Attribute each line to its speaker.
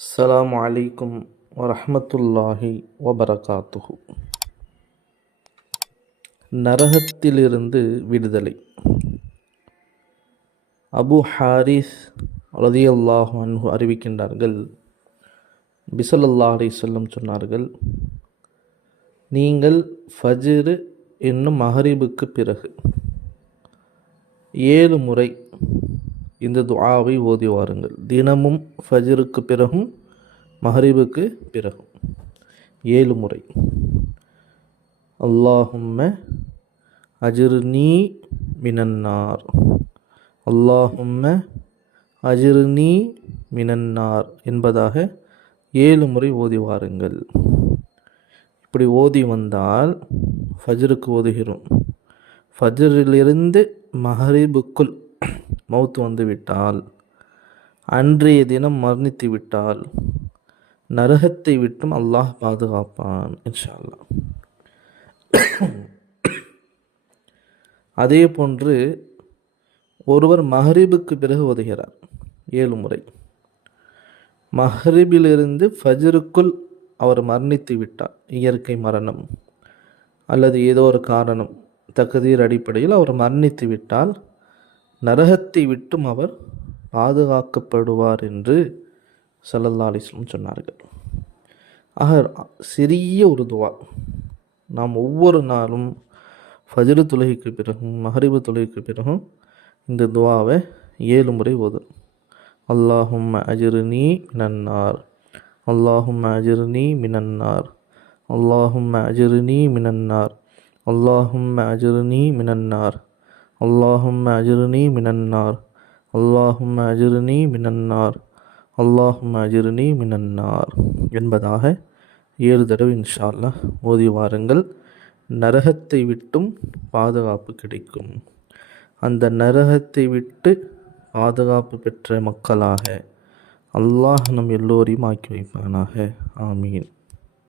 Speaker 1: அஸ்ஸலாமு அலைக்கும் வரமத்துல்லாஹி வபரகாத்துஹு நரகத்திலிருந்து விடுதலை அபு ஹாரிஸ் ரதியல்லாஹு அன்ஹு அறிவிக்கின்றார்கள் பிசல்லல்லா அலைஹி சொன்னார்கள் நீங்கள் ஃபஜ்ரு என்னும் மஹரிபுக்கு பிறகு ஏழு முறை இந்த துஆவை ஓதி வாருங்கள். தினமும் ஃபஜ்ருக்கு பிறகும் மஹரிபுக்கு பிறகும். ஏழு முறை. அல்லாஹும்ம அஜிர்னி மினன்னார். அல்லாஹும்ம அஜிர்னி மினன்னார் என்பதாக ஏழு முறை ஓதி வாருங்கள். இப்படி ஓதி வந்தால் ஃபஜ்ருக்கு ஓதுகிறோம். ஃபஜ்ரிலிருந்து மஹரிபுக்குள் மௌத்து வந்து விட்டால் அன்றைய தினம் மரணித்து விட்டால் நரகத்தை விட்டும் அல்லாஹ் பாதுகாப்பான் இன்ஷா அல்லாஹ் அதே போன்று ஒருவர் மஹரிபுக்கு பிறகு ஓதுகிறார் ஏழு முறை. மஹரிபிலிருந்து ஃபஜ்ருக்குள் அவர் மரணித்து விட்டார். இயற்கை மரணம் அல்லது ஏதோ ஒரு காரணம் தகுதியர் அடிப்படையில் அவர் மரணித்து விட்டால் நரகத்தை விட்டும் அவர் பாதுகாக்கப்படுவார் என்று சல்லல்லா அலிஸ்லம் சொன்னார்கள். ஆக சிறிய ஒரு துவா. நாம் ஒவ்வொரு நாளும் ஃபஜ்ரு தொழுகைக்கு பிறகும் மஹரிபு தொழுகைக்கு பிறகும் இந்த துவாவை ஏழு முறை ஓதும் அல்லாஹும் அஜிருனி நன்னார் அல்லாஹும் அஜிர்னி மினன்னார் அல்லாஹும் அஜிர்னி மினன்னார் அல்லாஹும் அஜிர்னி மினன்னார் அல்லாஹும் அஜிர்னி மினன்னார் அல்லாஹும் அஜிர்னி மினன்னார் அல்லாஹும் அஜிர்னி மினன்னார் என்பதாக ஏழு தடவை இன்ஷா அல்லாஹ் ஓதி வாருங்கள். நரகத்தை விட்டும் பாதுகாப்பு கிடைக்கும். அந்த நரகத்தை விட்டு பாதுகாப்பு பெற்ற மக்களாக அல்லாஹ் நம் எல்லோரையும் ஆக்கி வைப்பானாக. ஆமீன்.